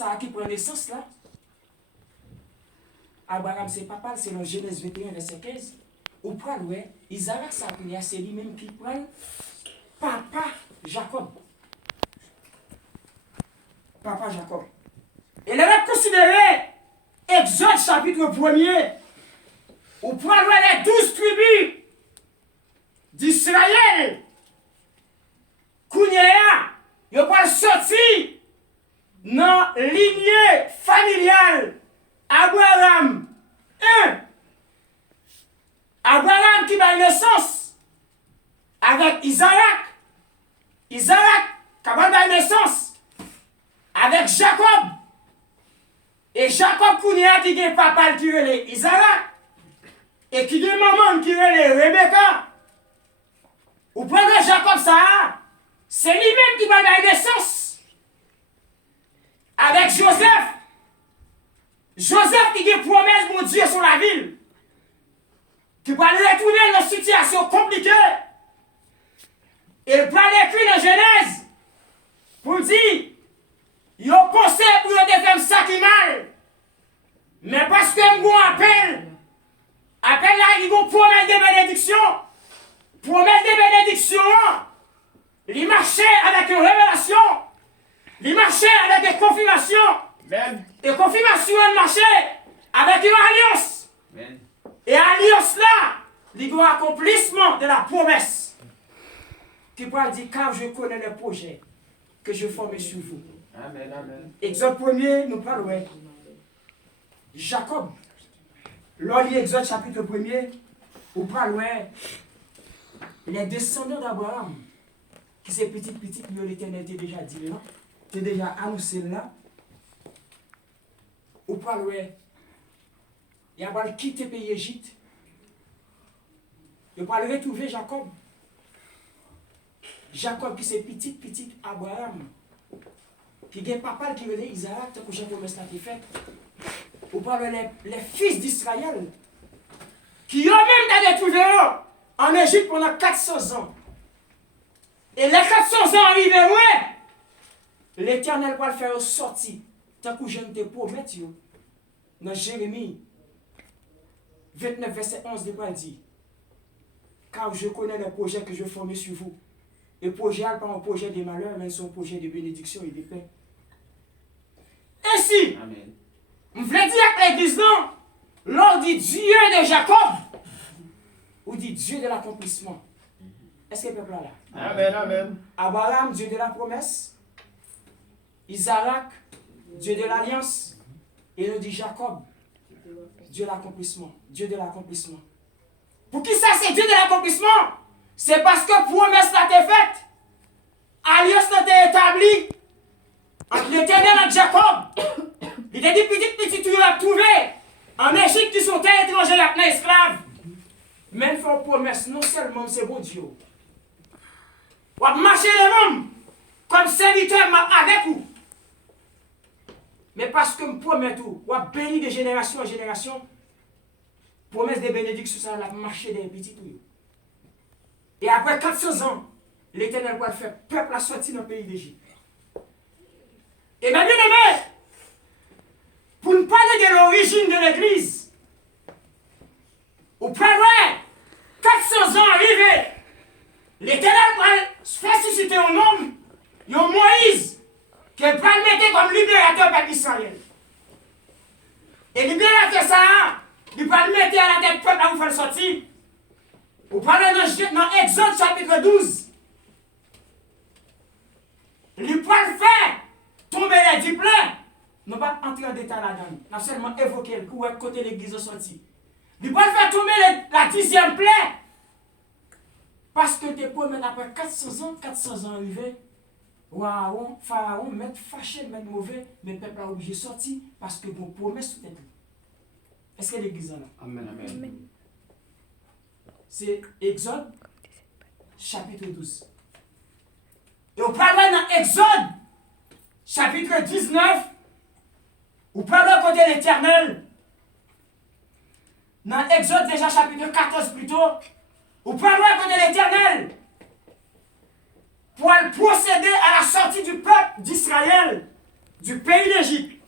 ça qui prend naissance là. Abraham, c'est papa, c'est dans Genèse 21, verset 15. Ou prend, ouais, Isaac, ça c'est lui-même qui prend papa Jacob. Papa Jacob. Et là, on va considérer Exode chapitre 1er. Ou prend les 12 tribus d'Israël. Kounéa, il va sortir dans la lignée familiale. Abraham, Abraham qui va naissance avec Isaac. Isaac qui va naissance avec Jacob. Et Jacob Kounia qui est papa qui est Isaac. Et qui est maman qui est Rebecca. Ou prenez Jacob ça, c'est lui-même qui va naissance avec Joseph. Joseph qui a une promesse, mon Dieu, sur la ville, qui va retourner dans une situation compliquée. Il va écrire dans Genèse pour dire, il a pensé pour faire ça qui mal. Mais parce que moi appelle là, il y a une promesse de bénédiction. Promesse de bénédiction, il marchait avec une révélation, il marchait avec des confirmations. Amen. Et confirmation de marché avec une alliance. Amen. Et alliance là, il y a accomplissement de la promesse. Qui pourra dire, car je connais le projet que je forme sur vous. Amen. Amen. Exode 1er, nous parlons. Jacob. Lors de Exode chapitre 1er, nous parlons les descendants d'Abraham, qui c'est petit, l'Éternel était déjà dit là, était déjà annoncé là. Ou parle, il va quitter le pays d'Égypte. Il va retrouver Jacob. Jacob qui c'est petit Abraham. Qui est papa qui est Isaac, que j'ai promesse qui fait. Ou parle les fils d'Israël. Qui ont même retrouvé en Égypte pendant 400 ans. Et les 400 ans arrivés, ouais. L'Éternel va le faire sortir. Tant que je ne te promets, dans Jérémie 29, verset 11, il dit, car je connais les projets que je forme sur vous. Et le projet n'est pas un projet de malheur, mais c'est un projet de bénédiction et de paix. Ainsi, Amen. je voulais dire à l'église, non, lors du Dieu de Jacob, ou dit Dieu de l'accomplissement. Est-ce que le peuple est là? Amen. Amen. Abraham, Dieu de la promesse. Isaac, Dieu de l'alliance. Et nous dit Jacob, Dieu de l'accomplissement. Dieu de l'accomplissement. Pour qui ça c'est Dieu de l'accomplissement? C'est parce que promesse n'a été faite. Alliance n'a été établie. Entre l'Éternel et Jacob. Il a dit petit, tu l'as trouvé. En Égypte, qui sont terres étrangères, les esclaves. Mais il faut une promesse, non seulement c'est bon Dieu. On va marcher les hommes comme serviteur avec vous. Mais parce que je promets tout, on va bénir de génération en génération. Promesse de bénédiction, ça va marcher des petits tout. Et après 400 ans, l'Éternel va faire peuple à sortir dans le pays d'Égypte. Et bien aimé, pour nous parler de l'origine de l'Église, au premier 400 ans arrivés, l'Éternel va faire susciter un homme, un Moïse, qui va le mettre comme libérateur par Israël. Et libérateur ça, il va le mettre à la tête peuple à vous faire sortir. Vous parlez dans Exode chapitre 12. Il va le faire tomber les diplômes. Nous ne pas entrer en détail là-dedans. Nous avons seulement évoqué le coup côté l'église sortie. Il va le faire tomber la 10e plaie. Parce que tes promesses après 400 ans arrivés, Pharaon, mettre fâché, mettre mauvais, mais le peuple a obligé de sortir parce que vos promesses sont écrites. Est-ce que l'église est là? Amen. Amen. C'est Exode chapitre 12. Et on parle dans Exode chapitre 19. On parle côté l'Éternel. Dans Exode déjà chapitre 14 plutôt. On parle côté l'Éternel. Pour procéder à la sortie du peuple d'Israël du pays d'Égypte.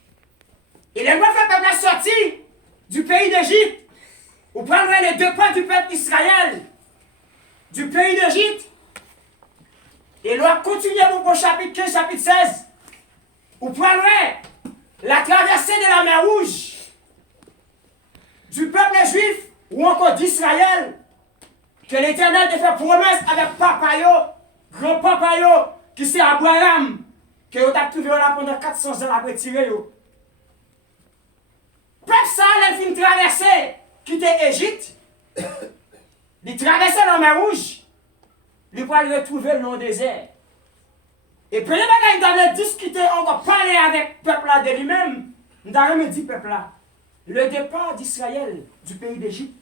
Et les mois fait peuple sorti du pays d'Égypte. Vous prendrez les deux pas du peuple Israël, du pays d'Égypte. Et l'on continue au chapitre 15, chapitre 16. Vous prendrez la traversée de la mer Rouge du peuple juif ou encore d'Israël, que l'Éternel te fait promesse avec papa yo, grand papa yo, qui c'est Abraham, que vous avez trouvé là pendant 400 ans après tirer yo. Peuple ça, il fin traverser, quitter l'Égypte, il traverse la mer Rouge, il va le retrouver dans le désert. Et puis il doit discuter encore, parler avec le peuple là de lui-même. Nous avons dit peuple là. Le départ d'Israël du pays d'Égypte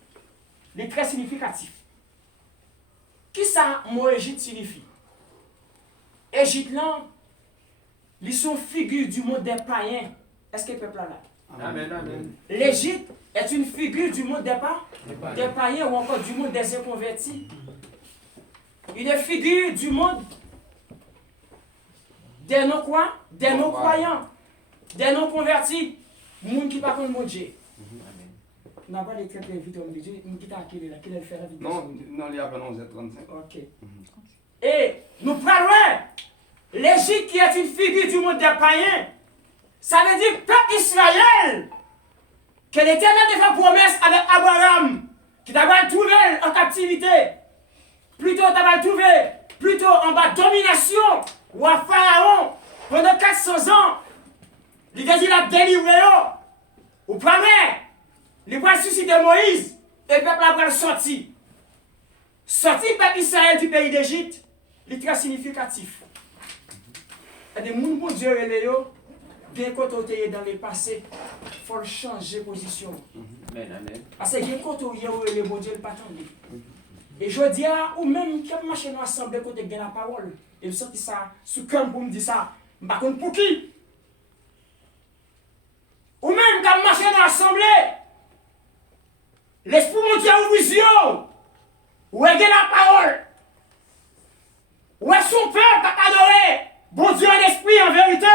est très significatif. Qui ça, mot Égypte signifie? Égypte là, ils sont figures du monde des païens. Est-ce que le peuple là? Amen, amen. L'Égypte est une figure du monde des païens ou encore du monde des inconvertis. Il est figure du monde des non-croyants, des non-croyants, des non-convertis. Moun qui pas contre mon Dieu. On n'a pas les très vite, on dit, on quitte à quelle est faire la vitesse. Non, il y a pas 11h35. Ok. Et nous parlons, l'Égypte qui est une figure du monde des païens, ça veut dire peuple Israël, que l'Éternel a fait promesse avec Abraham, qui t'a trouvé en captivité, plutôt en bas domination, ou à Pharaon, pendant 400 ans. Il a dit la délivré. Au premier, il va susciter Moïse et le peuple va sortir. Sortir le peuple Israël du pays d'Égypte, il est très significatif. Il y a des gens qui Dieu et bien côté dans le passé, il faut changer de position. Amen, amen. Parce que bien côté le bon Dieu, il pas tomber. Et je dis à ou même qui a marché dans l'assemblée côté de la parole, et je sens ça sous cœur pour me dire ça, je ne sais pas pour qui. Ou même quand marché dans l'assemblée, l'esprit mon Dieu ouvre les yeux, ou est la parole, ou est son peuple qui adoré, bon Dieu en esprit en vérité.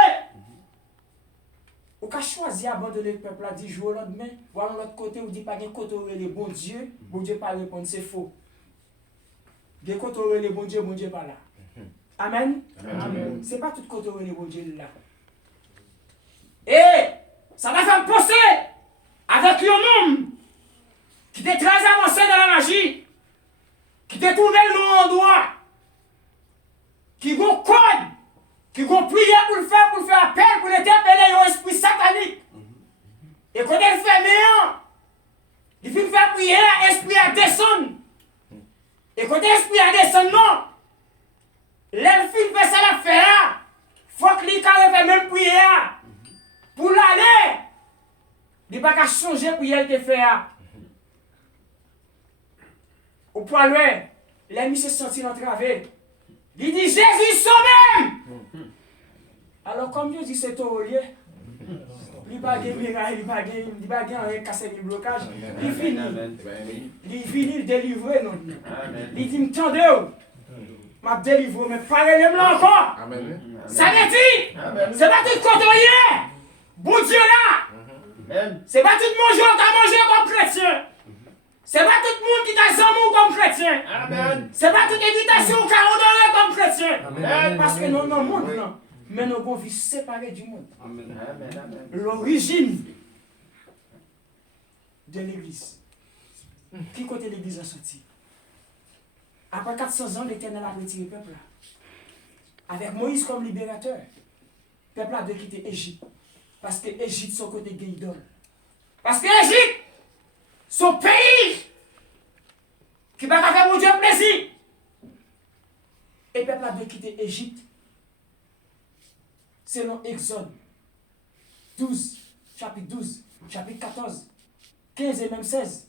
Ou qu'a choisi abandonner le peuple là, dit jouer l'autre main, voir l'autre côté, ou dit pas de côté où les bon Dieu pas répondre, c'est faux. De côté où les bon Dieu pas là. Amen. Amen. C'est pas tout côté où les bon Dieu là. Et ça va faire penser avec un homme qui était très avancé dans la magie, qui était tourné le endroit, qui a un code, qui a prière pour faire appel, pour l'interpeller un esprit satanique. Et quand il fait méant, il fait faire prière, l'esprit à descendre. Et quand l'esprit à descendre, non, l'elfine fait ça la faire, il faut que l'Icaré fait même prière. Pour l'aller, il n'y a pas qu'à changer pour y aller faire. Au point loin, l'ami se sentit entravé. Il dit Jésus sauve-moi. Alors, comme Dieu dit c'est au lieu, il n'y a pas de miracle, il n'y a pas de casser le blocage. Il finit. Il finit de délivrer. Il dit m'tendez, m'a délivré, mais parlez-moi là encore. Ça veut dire, c'est pas tout côté. Bon Dieu là, c'est pas tout le monde qui a mangé comme chrétien. C'est pas tout le monde qui t'a zamou comme chrétien. Amen. C'est pas toute invitation qui a honoré comme chrétien. Amen. Parce que nous sommes dans le monde, non. Mais nous avons vie séparée du monde. Amen. Amen. L'origine de l'église. Qui côté l'église a sorti? Après 400 ans, l'Éternel a retiré le peuple là. Avec Moïse comme libérateur, le peuple a dû quitter l'Égypte. Parce que l'Égypte, son côté guéridol. Parce que l'Égypte, son pays, qui va faire mon Dieu plaisir. Et le peuple a dû quitter l'Égypte. Selon Exode 12, chapitre 12, chapitre 14, 15 et même 16.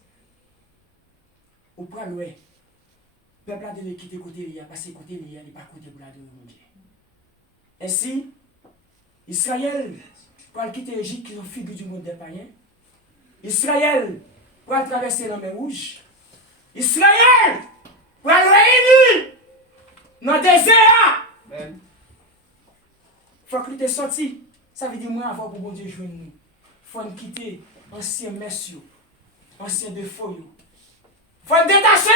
Au point l'ouest, le peuple a dû quitter côté Lia, parce que côté Lia, il n'est pas côté pour la de mon Dieu. Ainsi, Israël, pour quitter l'Égypte, qui est une figure du monde des païens. Israël, pour traverser la mer Rouge. Israël, pour aller réunir dans le désert. Amen. Il faut qu'il te sorti Ça veut dire moi avoir pour bon Dieu joindre nous. Faut nous quitter ancien messieurs, ancien défaut. Faut nous détacher.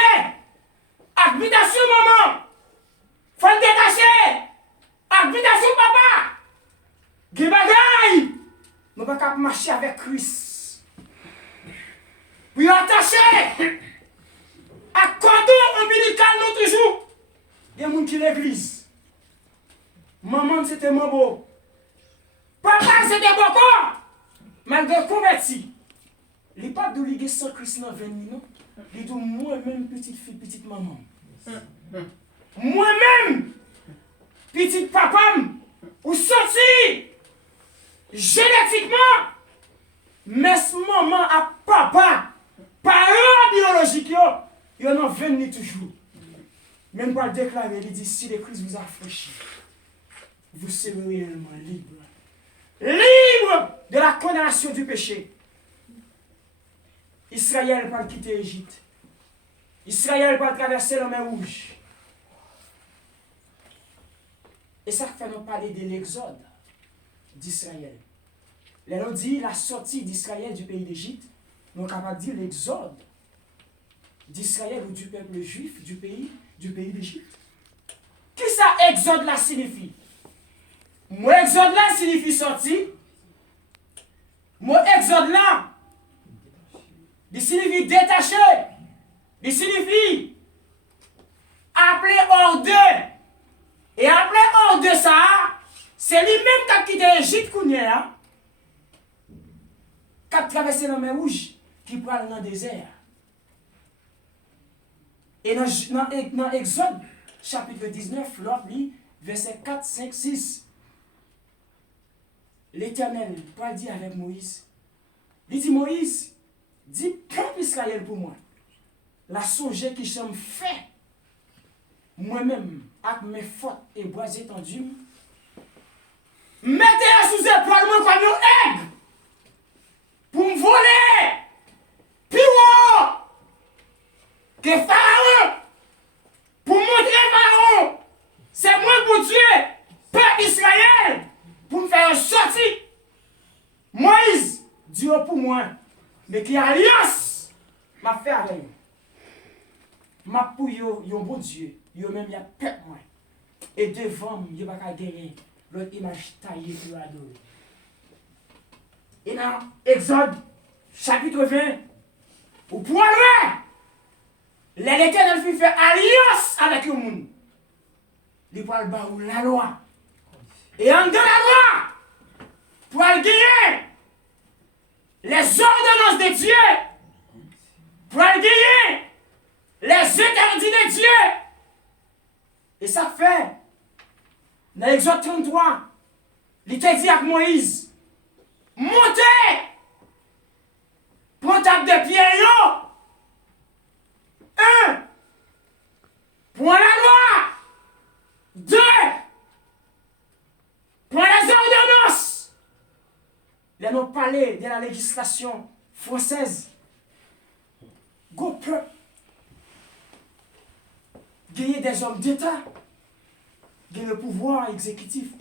Habitation maman. Faut nous détacher. Habitation papa. Gè bagay. Nous pas capable marcher avec Christ. Puis attacher à cordon ombilical nous toujours. Il y a des gens qui l'église. Maman c'était mon beau. Papa c'était beaucoup. Malgré converti. Il n'est pas de liguer sans Christ dans 20 minutes. Il dit moi-même petite fille, petite maman. Moi-même petite papa ou sorti génétiquement. Mais ce maman à papa, parents biologiques, il y en a 20 minutes toujours. Même pas le déclarer, il dit si le Christ vous a affranchi, vous serez réellement libre. Libre de la condamnation du péché. Israël va quitter l'Égypte. Israël va traverser la mer Rouge. Et ça fait nous parler de l'exode d'Israël. Là, on dit la sortie d'Israël du pays d'Égypte. Nous sommes capables de dire l'exode d'Israël ou du peuple juif du pays d'Égypte. Qui ça exode là signifie? Moi exode là signifie sortie. Moi exode là, il signifie détaché. Il signifie appeler hors d'eux. Et appeler hors de ça, c'est lui-même qui a quitté l'Égypte qu'on est là. Qui a traversé la mer Rouge, qui prend dans le désert. Et dans Exode, chapitre 19, l'autre lit, verset 4, 5, 6. L'Éternel va dire avec Moïse. Il dit Moïse, dis peuple Israël pour moi. La songé qui j'aime fait. Moi-même, avec mes fautes et bois étendus, mettez-la sous épaule moi comme un aigle pour me voler. Puis que Pharaon, pour montrer Pharaon, c'est moi pour Dieu, peuple Israël, pour me faire sortir. Moïse, Dieu pour moi, mais qui alliance m'a fait avec lui. M'a pour yo bon Dieu, yo même y a peuple moi. Et devant yo pas qu'à gagner l'autre image taillée pour adorer. Et dans Exode chapitre 20, au point loin, l'Éternel fit faire alliance avec le monde. Il parle de la loi. Et en de la loi, pour gagner les ordonnances de Dieu, pour gagner les interdits de Dieu. Et ça fait, dans Exode 33, il t'a dit à Moïse, montez, prends ta de pierre, un, pour la loi, deux, pour les ordonnances. Là, nous parlons de la législation française. Go peuple. Gagner des hommes d'État. Gagner le pouvoir exécutif.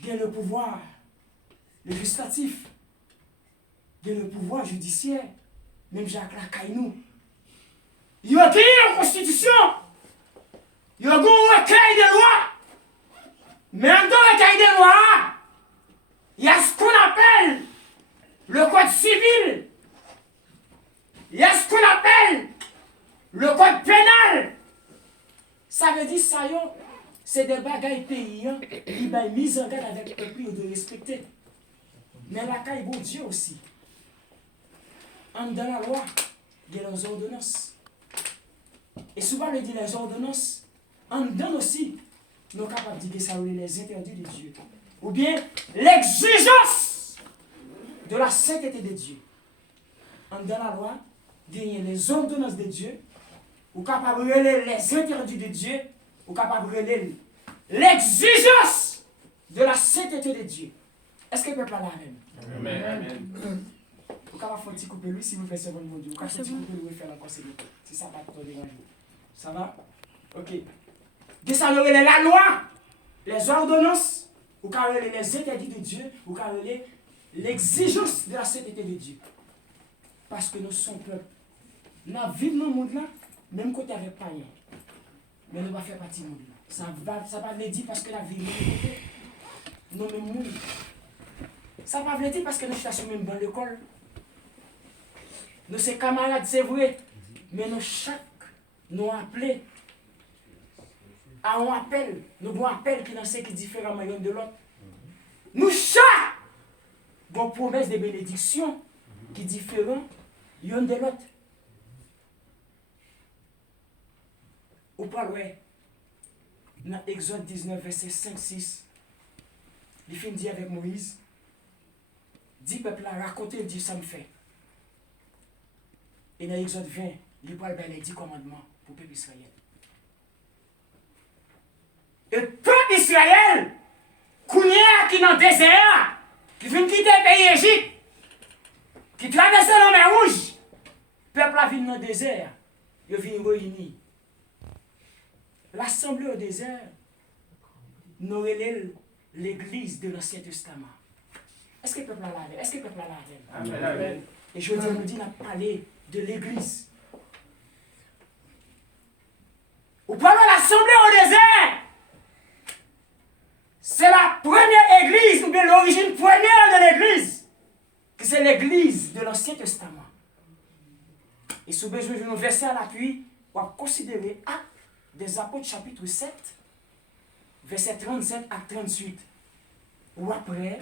Gagner le pouvoir législatif. Gagner le pouvoir judiciaire. Même Jacques Lacaille. Il y a gagné une constitution. Il y a un recueil de lois. Mais en dans le recueil de lois, il y a ce qu'on appelle le code civil. Il y a ce qu'on appelle le code pénal. Ça veut dire ça, c'est des bagailles payants qui sont mis en garde avec le peuple de respecter. Mais la caille bon Dieu aussi. En dans la loi, il y a les ordonnances. Et souvent, on dit les ordonnances, en dedans aussi, nous sommes capables de dire que ça les interdits de Dieu. Ou bien l'exigence de la sainteté de Dieu. En dans la loi, gagner les ordonnances de Dieu, ou capable de relayer les interdits de Dieu, ou capable de relayer l'exigence de la sainteté de Dieu. Est-ce que le peuple a la même? Amen. Vous pouvez faire un petit couper lui si vous faites ce bon Dieu. Vous pouvez faire un petit couper lui et faire encore c'est bon. Si ça va pas trop déranger. Ça va? Ok. Descendre la loi, les ordonnances, ou car les interdits de Dieu, ou car l'exigence de la sainteté de Dieu. Parce que nous sommes peuple. Nous vivons dans le monde là, même côté avec païen. Mais nous ne pas faire partie du monde là. Ça va le dire parce que la vie est nous même monde. Ça va le dire parce que nous sommes même dans l'école. Nous sommes camarades, c'est vrai. Mais nous chaque nous appelés à un appel. Nous avons un appel qui est différent de l'autre. Nous chaque avons une promesse de bénédiction qui est différente l'un de l'autre. Ou pas ouais. Dans Exode 19, verset 5-6, il finit dit avec Moïse, dit peuple là, racontez Dieu ça me fait. Et dans Exode 20, il parle les 10 commandements pour le peuple Israël. Et le peuple Israël, qui est dans le désert, qui vient quitter le pays Égypte, qui traverse la mer Rouge, le peuple a vient dans le désert, il vient réunir. L'assemblée au désert, nous relève l'église de l'Ancien Testament. Est-ce que le peuple a la Est-ce que le peuple a la Amen, amen. Et je veux nous dire, on a parlé de l'église. Au parle de l'assemblée au désert. C'est la première église, ou bien l'origine première de l'église. C'est l'église de l'Ancien Testament. Et sous besoin de nos versets à l'appui, on va considérer Actes des Apôtres chapitre 7, versets 37 à 38. Ou après,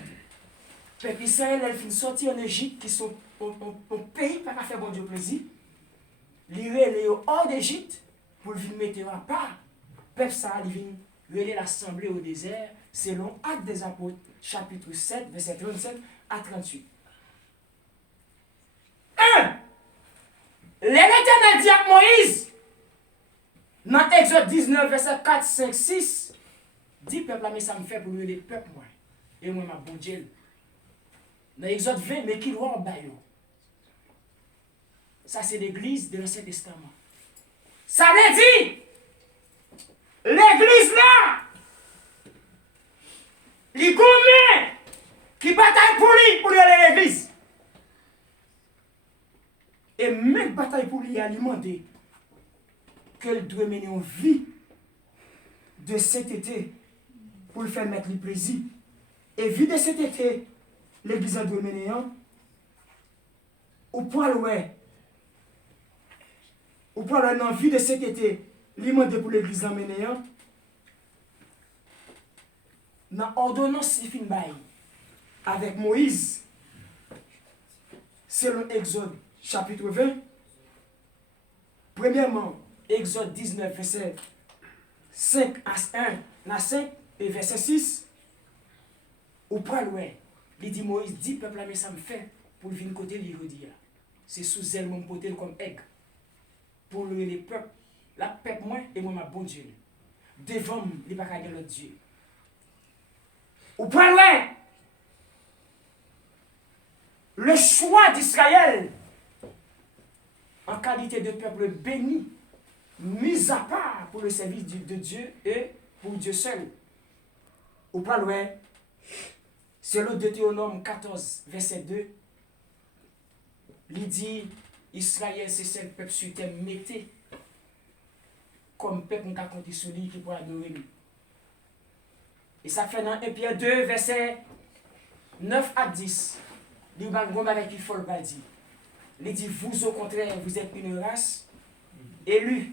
le peuple Israël, elle finit sortir en Égypte, qui sont un pays pas qu'à faire bon Dieu plaisir. Il est hors d'Égypte pour venir mettre à part. Le peuple ça, il vient relayer l'assemblée au désert, selon Actes des Apôtres chapitre 7, verset 37 à 38. 1. L'Éternel dit à Moïse, dans Exode 19, verset 4, 5, 6, dit peuple, mais ça me fait pour lui les peuples, moi. Et moi, ma bon Dieu. Dans Exode 20, mais qui doit en baillot. Ça, c'est l'église de l'Ancien Testament. Ça veut dire, l'église là, les gourmets qui bataillent pour lui aller l'église. Et même bataille pour lui alimenter. Qu'elle doit mener une vie de cet été pour le faire mettre le plaisir. Et vie de cet été, l'église doit mener au point ouais. Au point dans vie de cet été, l'imandé pour l'église mener dans ordonnance fin bail avec Moïse selon Exode chapitre 20. Premièrement, Exode 19, verset 5 à 5 et verset 6. Au point loin, il dit Moïse, dit peuple, mais ça me fait pour venir côté l'Irodia. C'est sous elle, mon potel comme aigle. Pour les peuples, la peuple, moi et moi, ma bon Dieu. Devant, il n'y a pas qu'à l'autre Dieu. Au point loin, le choix d'Israël en qualité de peuple béni, mis à part pour le service de Dieu et pour Dieu seul. Au pas loin, c'est le Deutéronome 14, verset 2. Il dit, Israël, c'est ce peuple sur terre, mettez comme peuple qui a compté sur lui qui pourra adorer lui. Et ça fait dans 1 Pierre 2, verset 9 à 10. Il y a un avec qui faut le dire. Il dit, vous au contraire, vous êtes une race élue.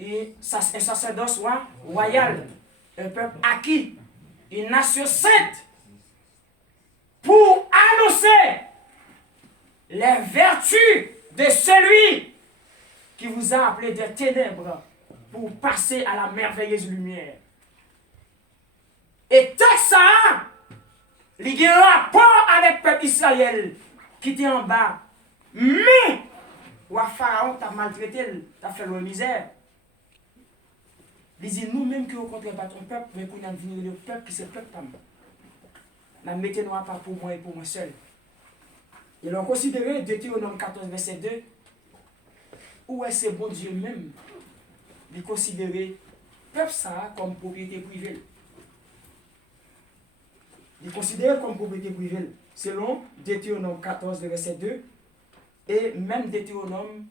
Et un sacerdoce royal, un peuple acquis, une nation sainte, pour annoncer les vertus de celui qui vous a appelé des ténèbres pour passer à la merveilleuse lumière. Et tout ça, il y a un rapport avec le peuple Israël qui était en bas. Mais, ou Pharaon t'a maltraité, t'a fait la misère. Il dit, nous-mêmes qui au contraire pas ton peuple, mais pour nous venir le peuple qui c'est le peuple pas moi. Nous mettons pas pour moi et pour moi seul. Ils ont considéré Deutéronome 14, verset 2, où est ce bon Dieu même, il considérait le peuple ça comme propriété privée. Il est considéré comme propriété privée, selon Deutéronome 14, verset 2, et même Deutéronome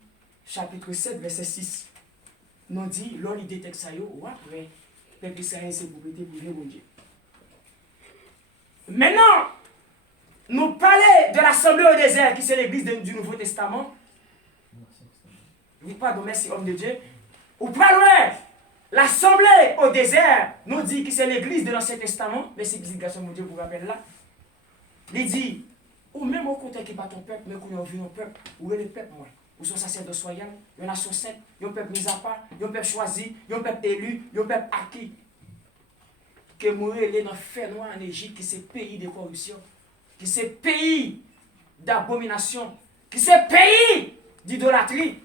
chapitre 7, verset 6. Nous dit, l'on y détecte ça, ou après, peuple Israël, c'est propriété privée, mon Dieu. Maintenant, nous parlons de l'Assemblée au désert, qui c'est l'église du Nouveau Testament. Oui, pardon, merci, homme de Dieu. Ou parlons l'Assemblée au désert, nous dit que c'est l'église de l'Ancien Testament. Merci, explication, mon Dieu, vous rappelle là. Il dit, ou même au côté qui n'est pas ton peuple, mais qu'on a vu un peuple, ou est le peuple, moi. Ou son sacerdoce soyal, il y en a sur 7, il y a un peuple mis à part, il y a un peuple choisi, il y a un peuple élu, il y a un peuple acquis. Que Moïse est dans le fait noir en Égypte, qui c'est pays de corruption, qui c'est pays d'abomination, qui c'est pays d'idolâtrie.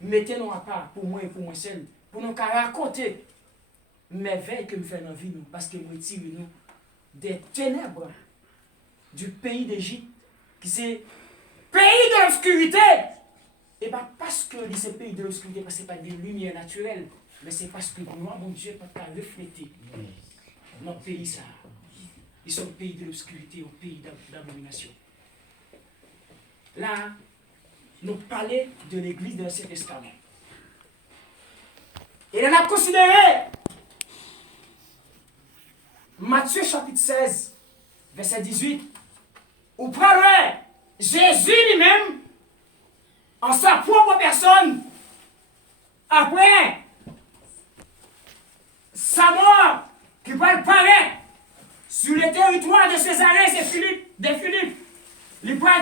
Mettez-nous à part pour moi et pour moi seul, pour nous raconter merveilles que nous faisons dans la vie, nous, parce que nous tirons des ténèbres du pays d'Égypte, qui c'est pays de l'obscurité. Et bien parce que c'est pays de l'obscurité, parce que ce n'est pas des lumières naturelles, mais c'est parce que moi, mon Dieu, peut pas refléter notre pays, ça. Ils sont le pays de l'obscurité, au pays d'abomination. Là, nous parlons de l'église de l'Ancien Testament. Et on a considéré Matthieu chapitre 16, verset 18, où parle Jésus lui-même, en sa propre personne, après sa mort, qui va paraître sur le territoire de Césarée, c'est Philippe, de Philippe. Il va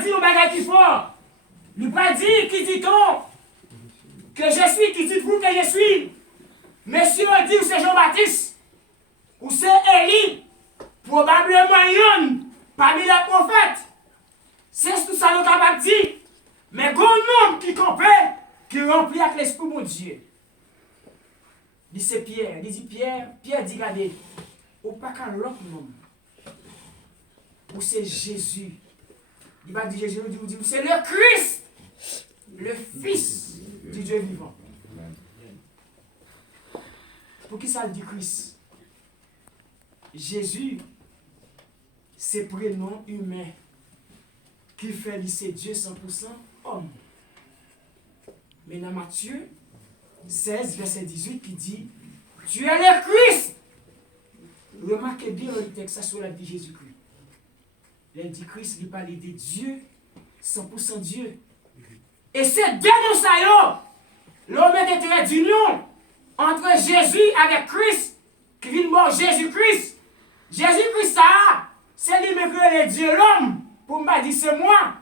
dire au bagage qui fort. Il va dire, qui dit-on que je suis, qui dites-vous que je suis. Mais si on dit que c'est Jean-Baptiste, ou c'est Élie, probablement une parmi les prophètes. C'est tout ça nous avons dit. Mais grand nombre qui compare, qui remplit avec l'esprit de mon Dieu. Il dit c'est Pierre. Il dit Pierre dit regardez, ou pas qu'un l'autre nom. Ou c'est Jésus. Il va dire Jésus, il dit c'est le Christ, le Fils du Dieu vivant. Pour qui ça dit Christ? Jésus, c'est prénom humain qui fait lycée Dieu 100% homme. Mais dans Matthieu 16, verset 18, qui dit tu es le Christ. Remarquez bien le texte, ça sur la vie Jésus-Christ. Il dit Christ, il parle de Dieu, 100% Dieu. Et c'est dénonciation, l'homme est trait d'union entre Jésus avec Christ, qui vient mort Jésus-Christ. Jésus-Christ, ça, c'est lui qui est Dieu l'homme. Pour me dire, c'est moi.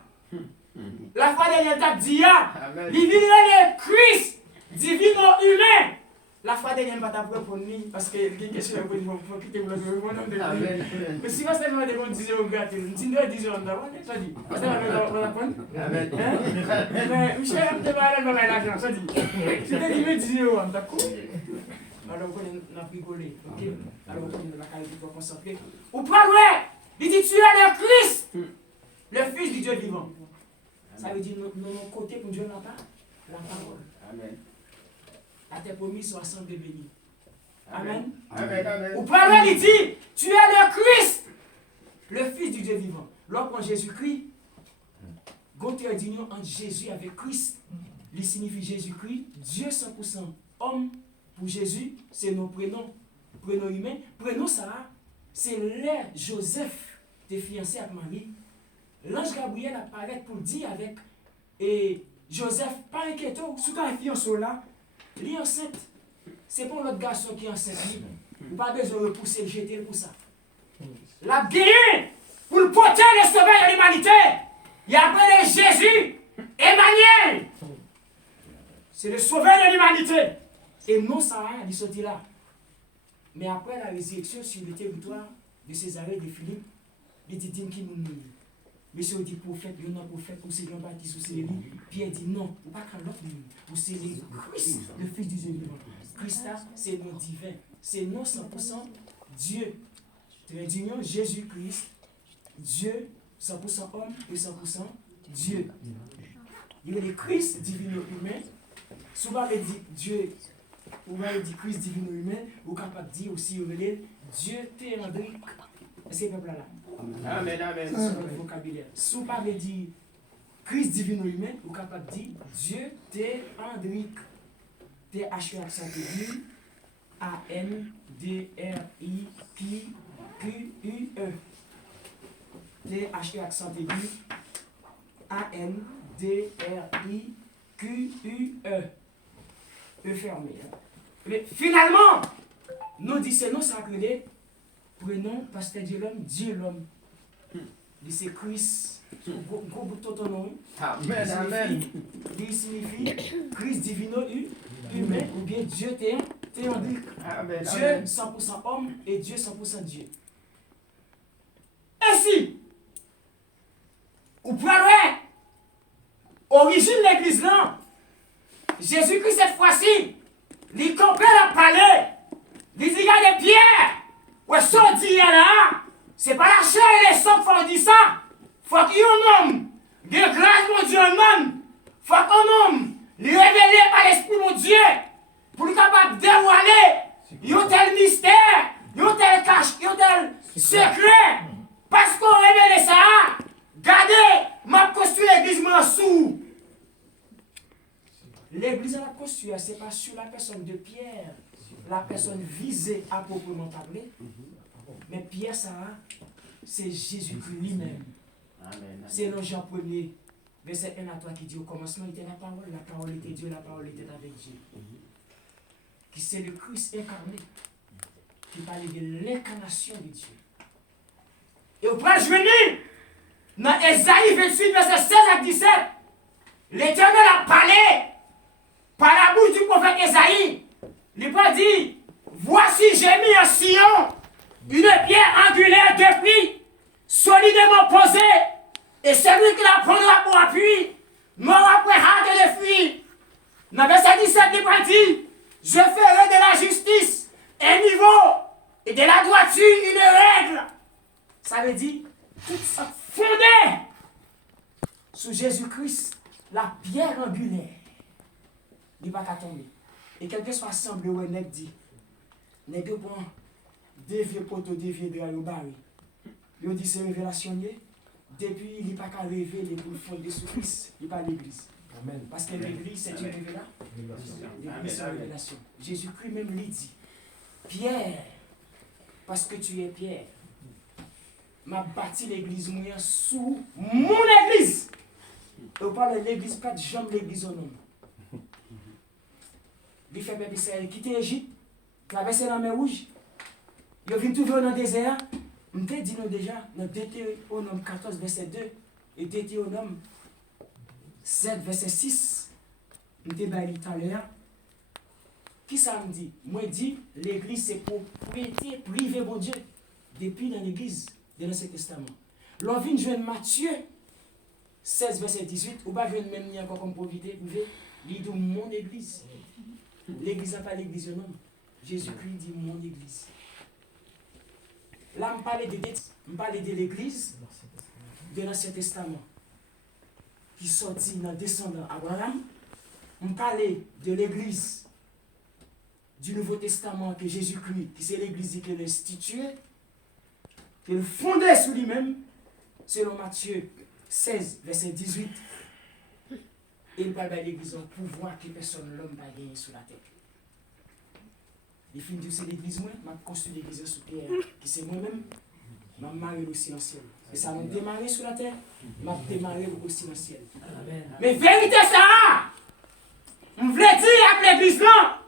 La fois dernière, il a dit, il vient le Christ, divin humain. La fois dernière, je ne vais pas pour lui, parce que il y a une question pour quitter mon nom de Dieu. Mais si vous avez demandé mon 10 euros gratuit, je dis 10 euros, ça dit. Vous avez répondre? Mais Michel, je ne vais pas aller dans l'argent, ça dit. Si tu dis 10 euros, d'accord? Alors, on a rigolé, ok? Alors, on va la concentrer. Ou pas, ouais! Il dit, tu es le Christ, le Fils du Dieu vivant. Ça veut dire, notre côté pour Dieu n'a pas la parole. Amen. À tes promises sont assemblées bénies. Amen. Amen. Amen. Ou pas, ouais, il dit, tu es le Christ, le Fils du Dieu vivant. Lorsqu'on Jésus-Christ, Gauthier d'union entre Jésus avec Christ, il signifie Jésus-Christ, Dieu 100% homme. Pour Jésus, c'est nos prénoms. Prénom humain. Prénom ça, c'est l'air Joseph, t'es fiancé avec Marie. L'ange Gabriel apparaît pour dire avec et Joseph, pas inquiété, sous ta fiancé là, il est enceinte. C'est pas l'autre garçon qui est enceinte. Vous pas besoin de repousser, jeter pour ça. La guerre pour le porter le sauveur de l'humanité. Il a appelé Jésus, Emmanuel. C'est le sauveur de l'humanité. Et non, ça a il sorti là. Mais après la résurrection sur le territoire de Césarée de Philippe, il dit qui nous dit. Monsieur dit prophète, il y a un prophète, ou c'est Jean-Baptiste, ou c'est Élie. Pierre dit non, ou pas qu'un autre nom, ou c'est Christ, le Fils du Dieu vivant. Christ là, c'est le nom divin. C'est non 100% Dieu. Très d'union, Jésus-Christ, Dieu, 100% homme et 100% Dieu. Il y a le Christ divin humain. Souvent, il dit Dieu ou va dire Christ divino-humain, ou capable de dire aussi, Dieu théandrique. C'est le peuple là. Amen, amen. C'est le vocabulaire. Si vous parlez dire Christ divino-humain, ou capable de dire Dieu théandrique. T-H-E accent aigu, A-N-D-R-I-Q-U-E. T-H-E accent aigu, A-N-D-R-I-Q-U-E. E fermé. Mais finalement, nous disons non sacré, prenons Pasteur Dieu l'homme. C'est Christ. Gros bout de ton nom. Amen, amen. Il signifie Christ divino humain ou bien Dieu théandrique. Amen, Dieu amen. 100% homme et Dieu 100% Dieu. Ainsi, vous prenez origine de l'église là. Jésus-Christ cette fois-ci, il comprend la parler. Il dit il y a des pierres. Ouais, ça dit là, c'est pas la chair et les sangs qui font dire ça. Faut qu'il y ait un homme, de grâce, mon Dieu, un homme. Faut qu'un homme, lui révélé par l'Esprit, mon Dieu, pour lui capable de dévoiler, il y a tel mystère, il y a tel cache, il y a tel secret. Parce qu'on révèle ça, regardez, m'a construit l'église, moi, sous. L'église à la construire, ce n'est pas sur la personne de Pierre, la personne visée à proprement parler, mais Pierre, ça, c'est Jésus-Christ lui-même. Amen. C'est dans Jean 1er, verset 1 à 3 qui dit au commencement était la parole était Dieu, la parole était avec Dieu. Qui c'est le Christ incarné, qui parle de l'incarnation de Dieu. Et au point venir, dans Ésaïe 28, verset 16 à 17, l'Éternel a parlé par la bouche du prophète Ésaïe. Il peut dire, voici j'ai mis en Sion une pierre angulaire de prix, solidement posée, et celui qui la prendra pour appui n'aura point hâte de fuir. Dans verset 17, il peut dire, je ferai de la justice un niveau et de la droiture une règle. Ça veut dire, tout ça fondé sous Jésus-Christ, la pierre angulaire. Il ne va pas tomber. Et quel que soit l'assemblée où il dit, n'est que pour des vieux poteaux, des vieux draps au baril. Il dit c'est révélation. Depuis, il n'est pas qu'à révéler pour fonder sous Christ. Il n'est pas l'église. Amen. Parce que l'église, c'est une révélation. L'église, c'est une révélation. Jésus-Christ même lui dit, Pierre, parce que tu es Pierre, m'a bâti l'église moyen sous mon église. Et on parle de l'église, pas de jambe l'église au nom. Il fait bébé Israël quitter l'Égypte, traverser la mer Rouge. Il vient trouver dans le désert. On te dit déjà, dans Deutéronome 14, verset 2, et Deutéronome 7, verset 6, on te dit tout à l'heure. Qui ça me dit? Moi, je dis, l'église, c'est pour propriété privée, bon Dieu, depuis dans l'église de l'Ancien Testament. L'on vient de jouer Matthieu 16, verset 18, ou pas jouer même encore comme propriété privée, il dit mon église. L'église n'est pas l'église de l'homme. Jésus-Christ dit mon église. Là, je parle de l'église de l'Ancien Testament qui sortit dans le descendant Abraham. Je parle de l'église du Nouveau Testament que Jésus-Christ, qui c'est l'église qui l'a instituée, qui le fondait sur lui-même, selon Matthieu 16, verset 18. Et il parle de l'église en pouvoir que personne l'homme n'a gagné sur la terre. Il finit de dire c'est l'église, moi, je construis l'église sous pierre, qui c'est moi-même, je marre aussi dans le ciel. Et ça m'a démarré sur la terre, je démarré aussi dans le ciel. Amen. Mais vérité, ça, je voulais dire avec l'église là,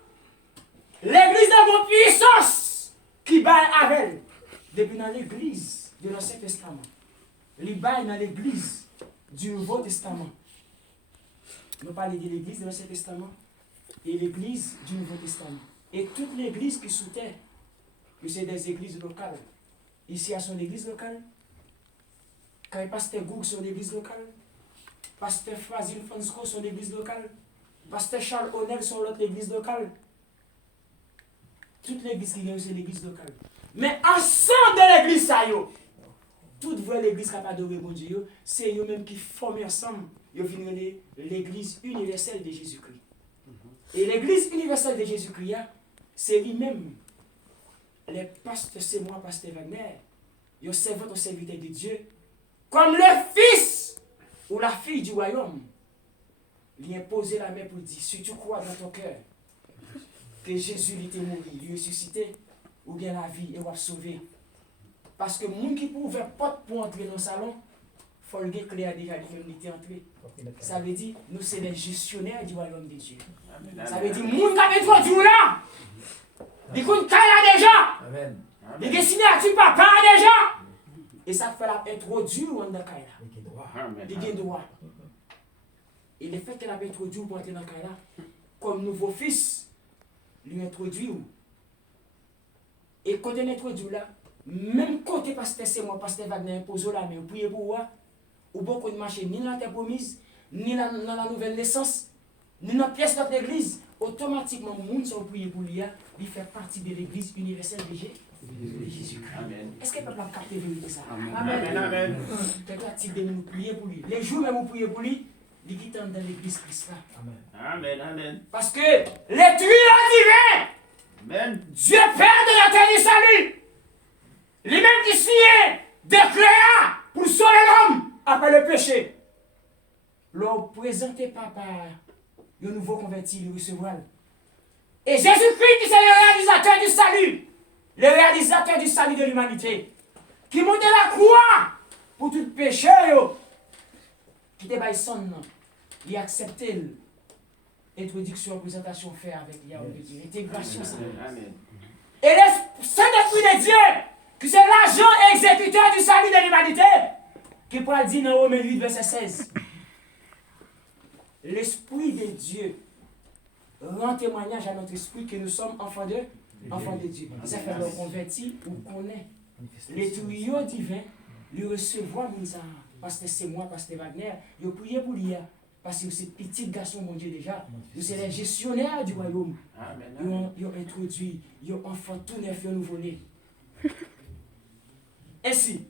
l'église de mon puissance qui baille avec elle. Depuis dans l'église de l'Ancien Testament, il baille dans l'église du Nouveau Testament. Nous parlons de l'église de l'Ancien Testament et l'église du Nouveau Testament. Et toute l'église qui sous terre, c'est des églises locales. Ici, il y a son église locale. Quand Pasteur Goug, son église locale. Pasteur Fazil Fansco, son église locale. Pasteur Charles Honel, son autre église locale. Toute l'église qui vient, c'est l'église locale. Mais ensemble de l'église, ça y est. Toute vraie l'église qui n'a pas adoré mon Dieu, c'est eux-mêmes qui forment ensemble. Ils viennent l'église universelle de Jésus-Christ. Et l'église universelle de Jésus-Christ, c'est lui-même. Les pasteurs, c'est moi, pasteur Wagner. Ils servent au serviteur de Dieu. Comme le fils ou la fille du royaume. Il a posé la main pour dire, si tu crois dans ton cœur que Jésus était mort, il est ressuscité, ou bien la vie, et va sauver. Parce que les gens qui pouvaient pas pour entrer dans le salon, il faut le dire que déjà lui-même était entré. Ça veut dire, nous sommes les gestionnaires du royaume de Dieu. Ça veut dire, les gens qui ont introduit là, ils connaissent là déjà. Amen. Ils dessinent à tu papa déjà. Et ça fait la introduire dans le cas là. Ils ont droit. Et le fait qu'elle a introduit pour entrer dans le cas là, comme nouveau fils, lui introduit. Et quand on introduit là, même côté pasteur, c'est moi, pasteur Wagner, impose la main, priez pour moi, ou beaucoup de marcher ni dans la terre promise, ni dans la nouvelle naissance, ni dans la pièce de notre église, automatiquement, le monde qui prier pour lui, il fait partie de l'église universelle de Jésus-Christ. Est-ce que le peuple a capté vérité ça? Amen. Amen. Quelqu'un a type de nous prier pour lui. Les jours même où prier pour lui, il quitte dans l'église Christ là. Amen. Amen. Parce que les tuyaux divins, Amen. Dieu Père de la terre du salut, lui-même qui signe, déclara pour sauver l'homme après le péché. Leur présenter papa, le nouveau converti, le recevoir. Et Jésus-Christ qui c'est le réalisateur du salut, le réalisateur du salut de l'humanité, qui monte la croix pour tout péché, qui te baille son nom, il a accepté l'introduction, présentation faite avec Yahweh de Dieu, l'intégration. Amen. Et le Saint-Esprit de Dieu, qui c'est l'agent exécuteur du salut de l'humanité, qui pourra dire dans Romains 8, verset 16. L'Esprit de Dieu rend témoignage à notre esprit que nous sommes enfants de Dieu. Ça fait nous convertir ou connaître les tuyaux divins, lui recevoir parce que c'est moi, pasteur Wagner, je prie pour lui, parce que c'est petit garçon, mon Dieu, déjà. Nous sommes les gestionnaires du royaume. Ils ont introduit, ils ont enfant tout neuf, ils ont nouveau né. Ainsi,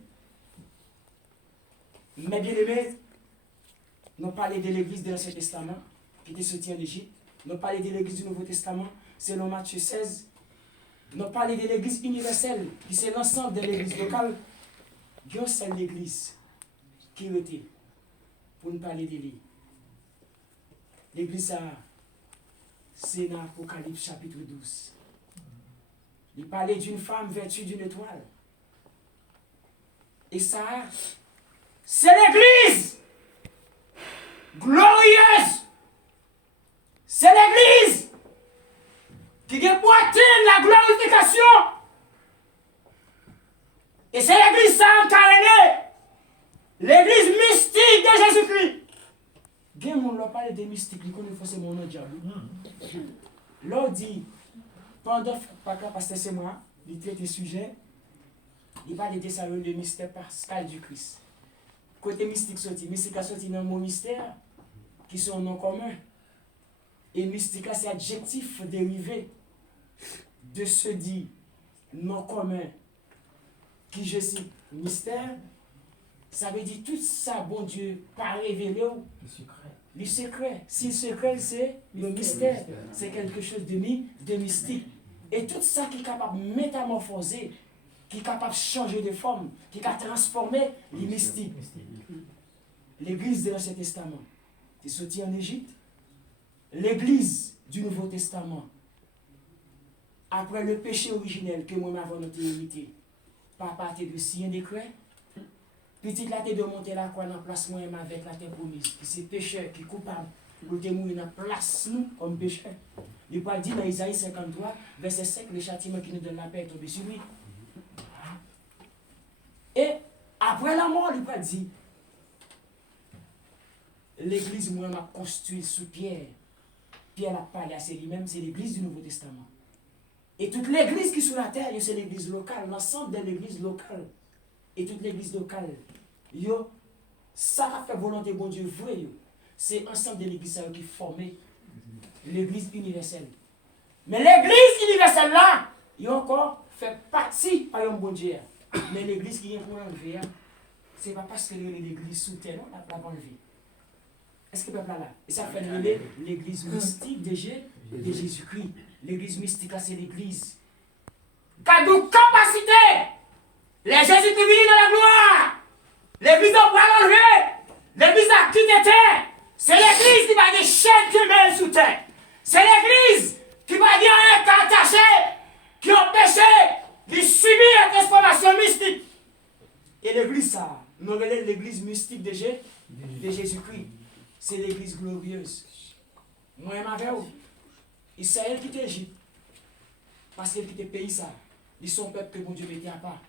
mes bien-aimés, nous parlons de l'église de l'Ancien Testament, qui était sortie en Égypte. Nous parlons de l'église du Nouveau Testament, selon Matthieu 16. Nous parlons de l'église universelle, qui c'est l'ensemble de l'église locale. Il y a une seule église qui était, pour nous parler de lui. L'église, c'est dans l'Apocalypse chapitre 12. Il parlait d'une femme vêtue d'une étoile. Et ça, c'est l'église glorieuse. C'est l'église qui vient pour atteindre la glorification. Et c'est l'église ça incarnée. L'église mystique de Jésus-Christ. Bien, on leur parle de mystique, il connaît forcément le diable. L'on dit, pendant parce que c'est moi, il traite des sujets, il parle de ça, le mystère pascal du Christ. Côté mystique sorti, mystique a sorti dans le mot mystère, qui sont non communs. Et mystique, c'est adjectif dérivé de ce dit non commun, qui je cite mystère. Ça veut dire tout ça, bon Dieu, pas révélé. Le secret. Si le secret, c'est le mystère, c'est quelque chose de mystique. Et tout ça qui est capable de métamorphoser, qui est capable de changer de forme, qui est capable de transformer les mystiques. L'église de l'Ancien Testament, c'est sorti en Égypte. L'église du Nouveau Testament, après le péché originel que moi m'avons notre hérité, papa était de signer des décret. Petit là, de monter la croix dans la place moi-même avec la terre promise. Qui c'est pécheur, qui est coupable, pour te mourir dans la place nous comme pécheur. Il peut dire dans Isaïe 53, verset 5, le châtiment qui nous donne la paix est tombé sur lui. Et après la mort, il peut dire, l'église, moi, m'a construit sous Pierre. Pierre a parlé à c'est lui-même, c'est l'église du Nouveau Testament. Et toute l'église qui est sur la terre, c'est l'église locale, l'ensemble de l'église locale. Et toute l'église locale, ça a fait volonté bon Dieu vrai. C'est ensemble de l'église qui forme l'église universelle. Mais l'église universelle là, il a encore fait partie par un bon Dieu. Mais l'église qui vient pour enlever, ce n'est pas parce que l'église sous terre, on n'a pas enlevé. Est-ce que le peuple là? Et ça fait l'église mystique de de Jésus-Christ. L'église mystique, là, c'est l'église. Car nous capacité, les Jésus-Christ vivent dans la gloire. L'église n'a pas enlevé. L'église a quitté terre. C'est l'église qui va des chaînes qui mènent sous terre. C'est l'église qui va dire un cas attaché, qui ont péché, qui subit la transformation mystique. Et l'église, ça, nous relève l'église mystique de Jésus-Christ. C'est l'église glorieuse. Moi, je m'avais Israël quitte l'Égypte. Parce qu'il quitte le pays, ça. Ils sont peuple que mon Dieu mettait à part.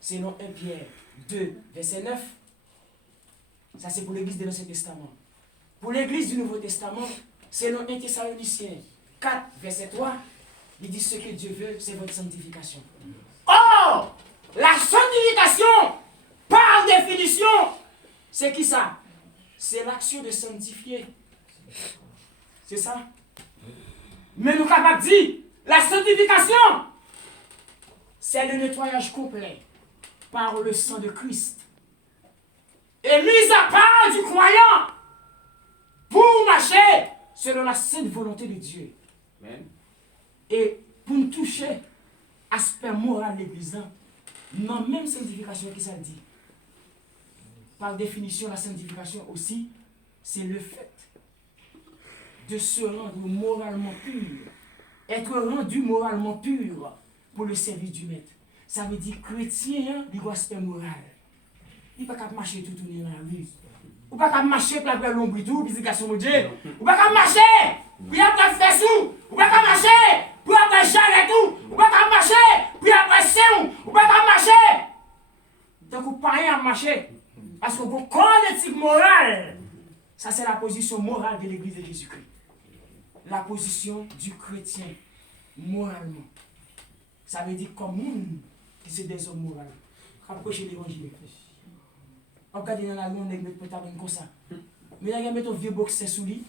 C'est dans 1 Pierre 2, verset 9. Ça, c'est pour l'église de l'Ancien Testament. Pour l'église du Nouveau Testament, c'est dans 1 Thessaloniciens 4, verset 3. Il dit ce que Dieu veut, c'est votre sanctification. Or, la sanctification, par définition, c'est qui ça? C'est l'action de sanctifier. C'est ça. Mais nous sommes capables de dire, la sanctification, c'est le nettoyage complet par le sang de Christ. Et mise à part du croyant pour marcher selon la sainte volonté de Dieu. Amen. Et pour nous toucher aspect moral de l'église, non, même sanctification qui ça dit. Par définition, la sanctification aussi, c'est le fait de se rendre moralement pur. Être rendu moralement pur pour le service du maître. Ça veut dire chrétien, il doit aspect moral. Il ne peut pas marcher tout tourner dans la rue. Ou pas qu'à marcher pour après l'ombre et tout, puis c'est garçon Dieu. Ou pas qu'à marcher, puis après faire sous. Ou pas qu'à marcher, puis après char et tout. Ou pas qu'à marcher, puis après séon. Ou pas qu'à marcher. Donc, vous pas rien à marcher. Parce que vous connaissez moral. Ça, c'est la position morale de l'église de Jésus-Christ. La position du chrétien, moralement. Ça veut dire comme nous, qui c'est des hommes moraux. Approchez l'évangile. Regardez dans la rue, on est peut-être comme ça. Mais là, il y a un vieux boxeur sous lui.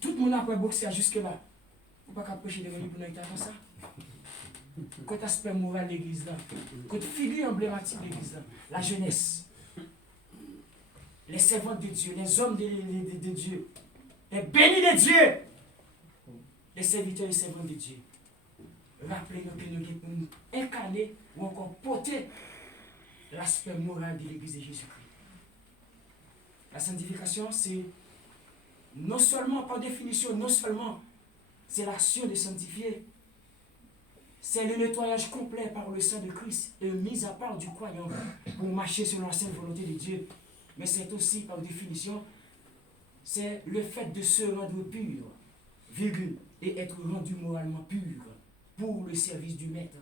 Tout le monde a pas boxer jusque-là. Vous ne pouvez pas approcher l'évangile pour nous être comme ça. Côté aspect moral de l'église là, côté figure emblématique de l'église là, la jeunesse, les servants de Dieu, les hommes de Dieu, les bénis de Dieu, les serviteurs et servants de Dieu. Rappelez-nous que nous devons incarner ou encore porter l'aspect moral de l'église de Jésus-Christ. La sanctification, c'est non seulement, par définition, non seulement c'est l'action de sanctifier, c'est le nettoyage complet par le sang de Christ et mise à part du croyant pour marcher selon la sainte volonté de Dieu. Mais c'est aussi, par définition, c'est le fait de se rendre pur, virgule, et être rendu moralement pur pour le service du maître.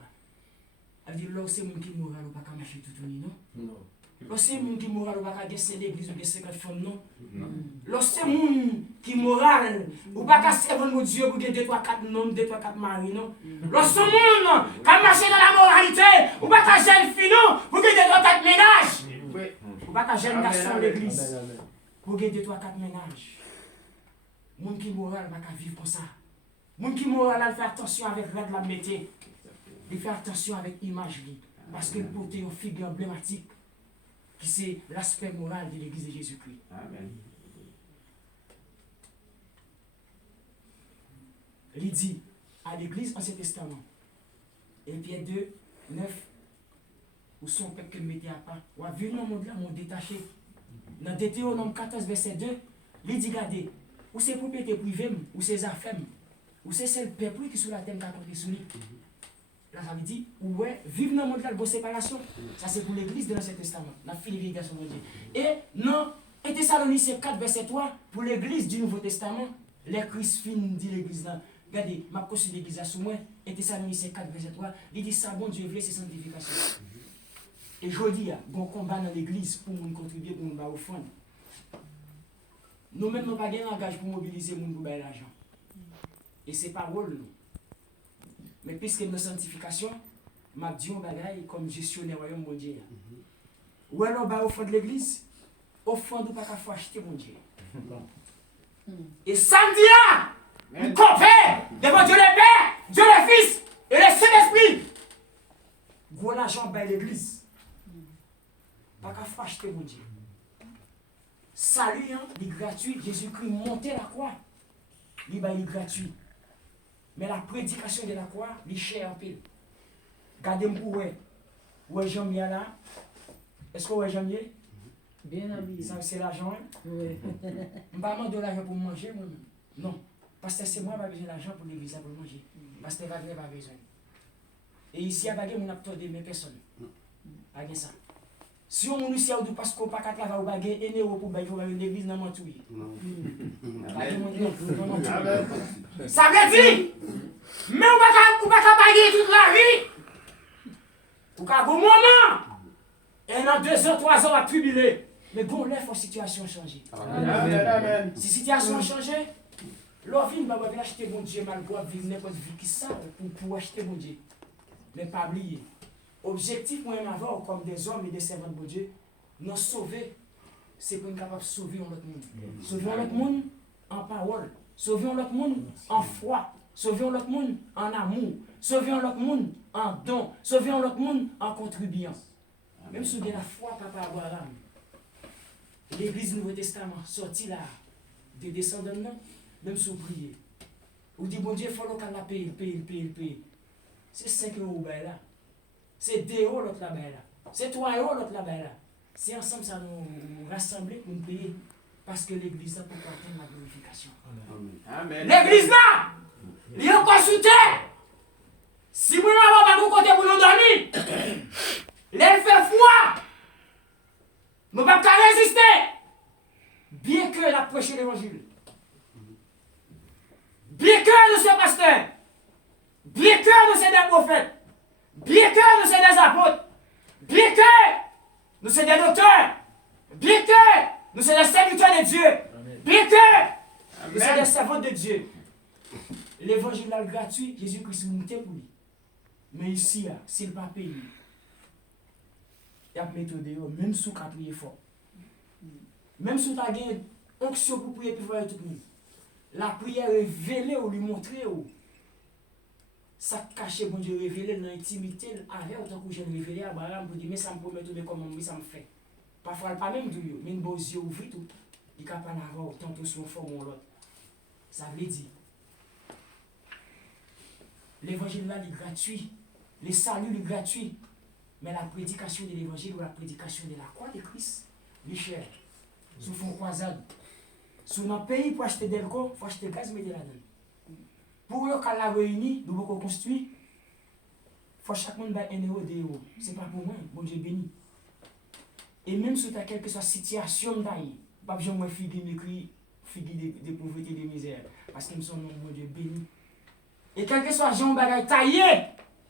C'est-à-dire, là, c'est mon qui est moral ou pas qu'à marcher tout le monde, non? Non. Là, c'est mon qui est moral ou pas qu'à gagner l'église ou des 50 femmes, non? Là, c'est mon qui est moral ou pas qu'à servir mon Dieu pour gagner 2, 3, 4 noms, 2, 3, 4 maris, non? Là, c'est mon qui a marché dans la moralité ou pas qu'à gagner fino pour gagner 2, 3, 4 ménages. Ou pas qu'à gagner garçon l'église pour gagner 2, 3, 4 ménages. Mon qui est moral pas qu'à vivre comme ça. Mon qui est moral, il fait attention avec règle la métier. Il fait attention avec l'image. Parce qu'il porte une figure emblématique qui c'est l'aspect moral de l'église de Jésus-Christ. Amen. Il dit à l'église Ancien Testament, et Pierre 2, 9, où son peuple que mettait à part, ou a vu dans le monde là, mon détaché. Dans Deutéronome 14, verset 2, il dit, regardez, où c'est propriété privée, où c'est affaires, où c'est celle peuple qui est sur la terre qui a compté sur lui. Là, ça veut dire, ouais, vivre dans le monde là, de séparation. Ça, c'est pour l'église de l'Ancien Testament. La filiation de Dieu. Et non, et Thessaloniciens 4, verset 3, pour l'église du Nouveau Testament, les Christ fin dit l'église là. Regardez, ma cause sur l'église là sous moi, et Thessaloniciens 4, verset 3, il dit ça, bon Dieu, c'est sanctification. Et je dis, bon combat dans l'église pour nous contribuer, pour nous offrir. Nous-mêmes, nous n'avons pas de langage pour mobiliser nous pour l'argent. Et c'est pas rôle, nous. Mais puisque nos sanctifications, m'a dit un bagage comme gestionnaire royaume mon Dieu. Ou alors bah au fond de l'église, au fond de pas qu'à faut acheter mon Dieu. Et samedi là, nous compère devant Dieu le Père, Dieu le Fils et le Saint-Esprit. Voilà l'argent by l'église. Pas qu'à faut acheter mon Dieu. Salut, hein, il est gratuit. Jésus-Christ montait la croix. Il est gratuit. Mais la prédication de la croix, il est cher en pile. Gardez-moi pour ouais Jean-Mi là. Est-ce que ouais Jean-Mi? Bien habillé. Ça c'est l'argent. Oui. Je ne vais pas demander de l'argent pour manger moi-même. Non. Parce que c'est moi qui ai besoin d'argent pour l'église pour manger. Parce que Wagner n'a pas besoin. Et ici à Wagner, on n'a pas de personne. Pas ça. Si on nous sait parce qu'on pas capable de travailler au Wagner, pour bailler l'église dans Mantouille. Ça veut dire, mais on ne va pas bailler toute la vie. Ou qu'à un moment, et dans 2 ans, 3 ans, à tribuler. Mais bon, là, il faut la situation changer. Amen. Si la situation a changé, l'on vient va acheter mon Dieu, mal pour vivre n'importe vie qui ça, pour acheter mon Dieu. Mais pas oublier. Objectif, moi, avant, comme des hommes et des servants de Dieu, nous sauver, c'est pour être capable de sauver l'autre monde. Sauver l'autre monde en parole. Sauver l'autre monde en foi. Sauver l'autre monde en amour. Sauver l'autre monde en don. Sauver l'autre monde en contribuant. Même si vous avez la foi, Papa Abraham, l'Église du Nouveau Testament sorti là, des descendants, même si vous priez. Vous dites, bon Dieu, il faut que la paye. C'est 5 € là. C'est 2 € l'autre là-bas là. C'est 3 € l'autre là-bas là. C'est ensemble ça nous rassembler pour nous payer. Parce que l'église là pour atteindre la glorification. Amen. L'église là, il y a encore sous terre. Si vous n'avez pas de côté pour nous dormir, l'air fait froid. Nous ne pouvons pas résister. Bien que la prêché l'évangile. Bien que nous sommes pasteurs. Bien que nous sommes des prophètes. Bien que nous sommes des apôtres. Bien que nous sommes des docteurs. Bien que nous sommes des serviteurs de Dieu. Bien que nous sommes des servants de Dieu. L'évangile est gratuit. Jésus-Christ est monté pour lui. Mais ici, s'il ne pas payé, il y a une méthode, même si tu as prié fort. Même si tu as gagné une onction pour prier pour voir tout le monde. La prière révélée ou lui montrer. Ça caché, bon Dieu, révélé dans l'intimité avec autant que j'ai révélé à Abraham pour dire, mais ça me promet tout, mais comment ça me fait. Parfois, pas même tout, mais une beau yeux ouvrés tout. Il est capable d'avoir tantôt sur une forme ou l'autre. Ça veut dire, l'évangile là, il est gratuit. Le salut est gratuit. Mais la prédication de l'évangile ou la prédication de la croix de Christ, il est cher. Sous fond croisade. Sous un pays pour acheter des corps, il faut acheter gaz, mais de la donne. Pour eux, quand la réunie, nous avons construit, il faut chaque monde ait 1 €, 2 €. Ce n'est pas pour moi, bon Dieu béni. Et même si tu as quelque soit situation d'ailleurs, pas besoin de me figuer de pauvreté, de misère. Parce que nous sommes bon Dieu béni. Et quel que soit Jean Bagay taillé,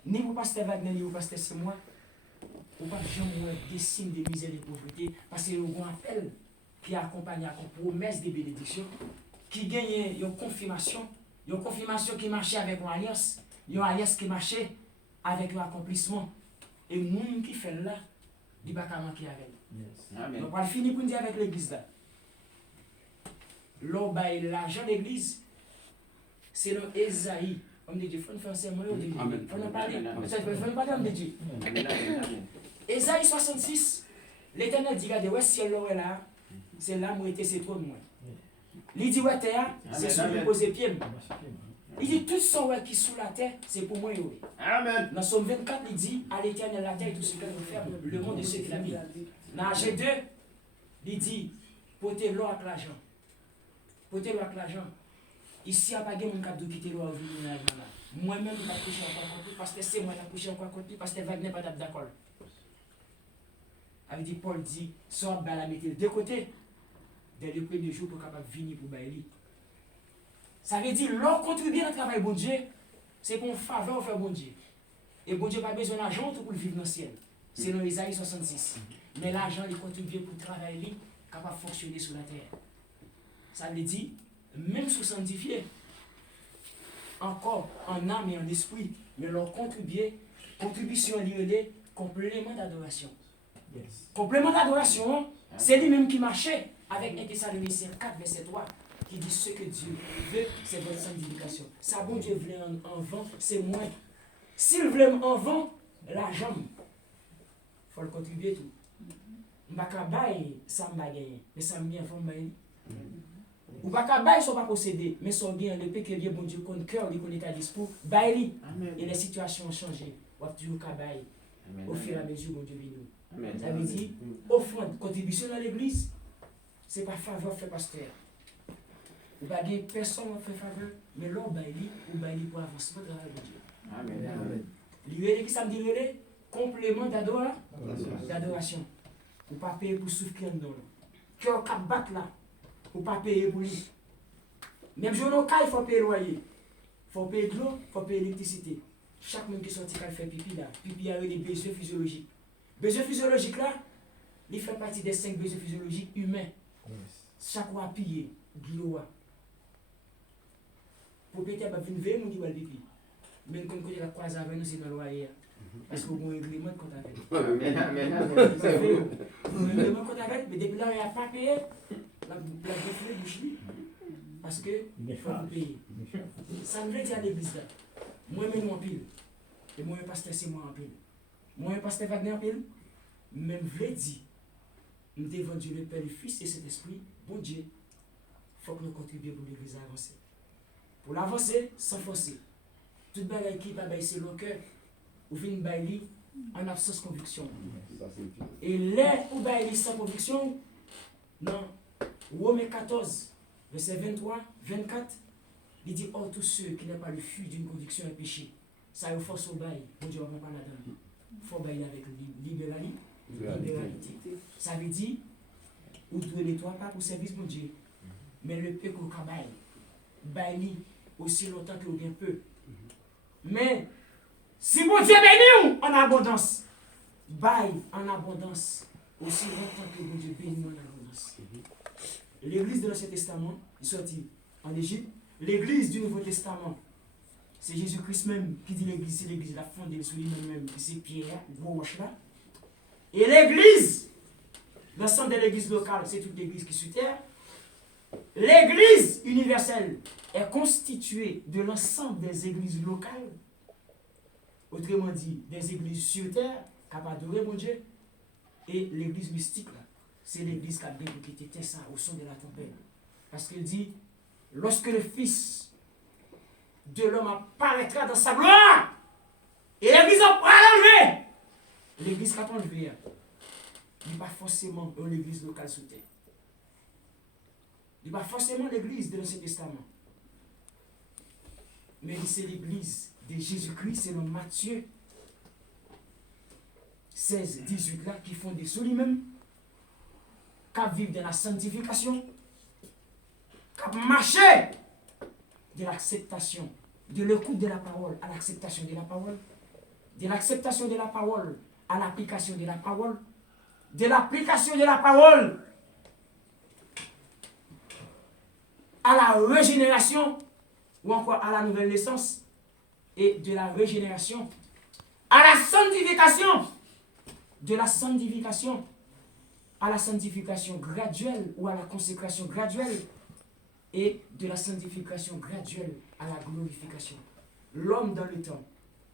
ni vous pasteur Wagner, ni vous pasteur c'est moi, ou pas jamais des signes de misère et de pauvreté, parce que vous avez un appel qui accompagne à une promesse de bénédiction, qui gagne une confirmation qui marchait avec une alliance qui marchait avec l'accomplissement. Et le monde qui fait là, il ne va pas manquer avec. Amen. Donc on va finir pour dire avec l'église là. L'argent de l'église, c'est dans Esaïe. Homme de Dieu, il faut nous faire un sermon. Il faut nous parler. Il faut nous parler, homme de Dieu. Esaïe 66, l'Éternel dit, regardez, ouais, ciel là, c'est là où était ses trônes. Il dit, ouais, terre, c'est sous lui poser pied. Il dit, tout son ouais qui sous la terre, c'est pour moi. Amen. Dans Somme 24, il dit, à l'Éternel la terre et tout ce qu'elle ferme, le monde de ceux qui l'a mis. Dans G2, il dit, portez l'or avec l'argent. Portez l'or avec l'argent. Ici, à pas de mon cap de quitter l'or au ménage. Moi-même, je vais coucher encore contre lui, parce que c'est moi qui vais coucher encore contre lui, parce que Wagner n'est pas d'accord. Avec dit, Paul dit, sort à la mettre de côté, dès le premier jour pour capable venir pour Baïli. Ça veut dire, l'on contribue dans le travail bon Dieu, c'est pour faveur faire bon Dieu. Et bon Dieu n'a pas besoin d'argent pour vivre dans le ciel. C'est dans Isaïe 66. Mais l'argent, il contribue pour travailler, capable de fonctionner sur la terre. Ça veut dire, même sous sanctifié, encore en âme et en esprit, mais leur contribution liée complément d'adoration. Yes. Complément d'adoration, c'est lui-même qui marchait avec 1 Thessaloniciens 4, verset 3, qui dit ce que Dieu veut, c'est votre sanctification. Ça, bon Dieu voulait en vent, c'est moins. S'il voulait en vent, l'argent, il faut le contribuer tout. Je ne vais pas ça me gagner, mais ça me vient en vent. Ou pas qu'à bail, sont pas possédés, mais sont bien le que bien bon Dieu connaît cœur, il connaît ta discours, bail Amen. et les situations ont changé. Ou toujours qu'à bail Amen. au fur et à mesure bon Dieu vient nous. Amen. Ça veut dire offrande, contribution dans l'église, c'est pas faveur fait pasteur. Ou pas gagner personne ne fait faveur, mais l'homme bail ou bail pour avancement de travail de Dieu. Amen. L'URL qui ça me dit relais, complément d'adoration. Ou pas payer pour souffrir dans le cœur qui bat là. Ou pas payer pour lui. Même jour au cas, il faut payer le loyer. Il faut payer de l'eau, il faut payer l'électricité. Chaque monde qui sortit quand il fait pipi là, pipi a des besoins physiologiques. Besoins physiologiques là, il fait partie des 5 besoins physiologiques humains. Chaque fois piller, de l'eau. Pour péter, il va venir mon dit pipi. Même quand on a croisé avec nous, c'est dans le loyer. Parce qu'on a un règlement de compte avec. Amen. Amen. On a un règlement de compte avec, mais depuis là, il n'y a pas payé. La défilée bouche lui. Parce que il faut vous payer. Ça ne veut dire à l'église là. Moi-même en pile. Et moi, un pasteur, c'est moi en pile. Moi, un pasteur Wagner en pile. Même veut dire, nous devons Dieu le Père, le Fils et cet esprit, bon Dieu, il faut que nous contribuions pour l'église à avancer. Pour l'avancer, sans forcer. Toute bagaille qui va baisser le cœur, ou vient bailler en absence de conviction. Et l'air ou bailler sans conviction, non. Romains 14, verset 23, 24, il dit, oh, tous ceux qui n'ont pas le fruit d'une conviction est péché. Ça est force au bail. Bon Dieu, on ne va pas là-dedans. Il faut bailler avec libéralité. Ça veut dire, ou tu ne nettoies pas pour service, mon Dieu. Mais le peu qu'on baille, baille aussi longtemps que bien peu. Mais, si mon Dieu bénit en abondance, baille en abondance aussi longtemps que mon Dieu bénit en abondance. L'église de l'Ancien Testament est sortie en Égypte. L'église du Nouveau Testament, c'est Jésus-Christ même qui dit l'église, c'est l'église, la fondée sur lui-même, même, c'est Pierre, gros roche là. Et l'église, l'ensemble de l'église locale, c'est toute l'église qui est sur terre. L'église universelle est constituée de l'ensemble des églises locales, autrement dit, des églises sur terre, capables d'adorer mon Dieu, et l'église mystique là. C'est l'église qui a bien quitté ça au son de la tempête. Parce qu'il dit, lorsque le Fils de l'homme apparaîtra dans sa gloire, et l'église va l'enlever. L'église qui a enlevé, il n'est pas forcément l'église locale sous terre. Il n'est pas forcément l'église de l'Ancien Testament. Mais c'est l'église de Jésus-Christ, selon Matthieu 16, 18 là, qui fondent sur lui-même, qui vivent de la sanctification, qui marchent de l'acceptation, de l'écoute de la parole à l'acceptation de la parole, de l'acceptation de la parole à l'application de la parole, de l'application de la parole à la régénération ou encore à la nouvelle naissance, et de la régénération à la sanctification, de la sanctification à la sanctification graduelle ou à la consécration graduelle, et de la sanctification graduelle à la glorification. L'homme dans le temps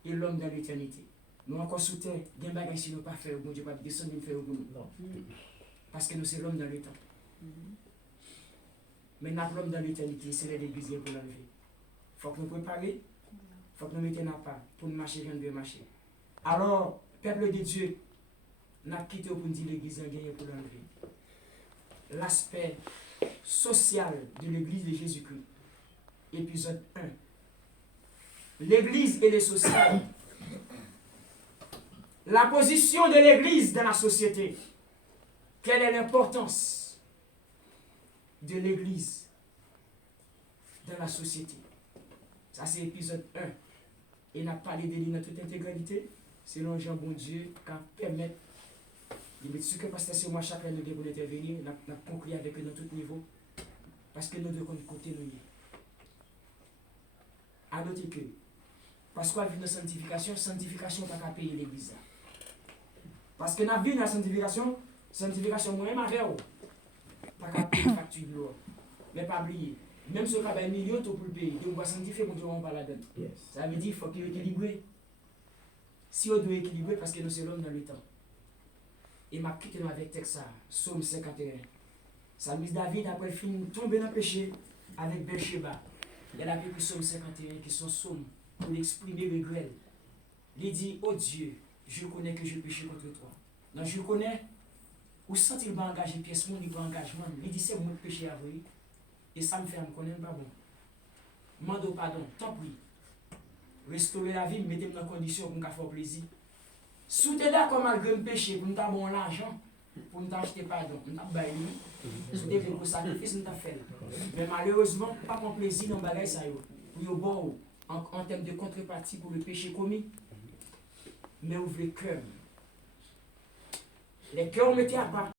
et l'homme dans l'éternité. Nous encore sous terre, il y a des bagages si nous pas faire, bon Dieu pas descendre et faire au bout. Parce que nous c'est l'homme dans le temps. Mais nous l'homme dans l'éternité, c'est l'église pour l'enlever. Il faut que nous préparer, il faut que nous mettions à part pour nous marcher, quand nous devons marcher. Alors, peuple de Dieu, nous avons quitté pour nous dire l'église a gagné pour l'enlever. L'aspect social de l'église de Jésus-Christ. Épisode 1. L'église et le social. La position de l'église dans la société. Quelle est l'importance de l'église dans la société? Ça, c'est épisode 1. Et n'a parlé de lui dans toute intégralité. Selon Jean bon Dieu, qui permet de mettre ce que parce que c'est moi chacun de pour intervenir, n'a conclu avec eux dans tout niveau. Parce que nous devons côté nous. À noter que, parce qu'on a vu dans la sanctification, sanctification n'a pas qu'à payer l'église. Parce que nous avons vu dans la sanctification, moi-même avec vous, pas qu'à payer la facture de l'eau. Mais pas oublier, même si on a un million pour le payer, on doit sanctifier pour que on va là-dedans. Ça veut dire qu'il faut qu'il soit équilibré. Si on doit équilibrer, parce que nous sommes l'homme dans le temps. Et m'a quitté avec texte ça, Psaume 51. Psalmiste David, après le film, tombé dans le péché avec Bathsheba. Il a pris Psaume 51, qui sont psaumes, pour exprimer regret. Il dit, oh Dieu, je connais que je péché contre toi. Donc je connais, ou sent il va engager pièce, mon il va engagement. Il dit, c'est moi qui péché à vous. Et ça me fait me connaître pas bon. Mande pardon, tant pis. Restaurer la vie, mettez-moi dans condition pour me faire plaisir. Si vous êtes d'accord malgré le péché, pour nous avoir l'argent, pour nous acheter pardon, nous avons baillé. Si vous êtes pour sacrifice, nous avons fait. Mais malheureusement, pas mon plaisir dans le bagage, pour vous bon en termes de contrepartie pour le péché commis. Mais ouvrez le cœur. Les cœurs mettez à part.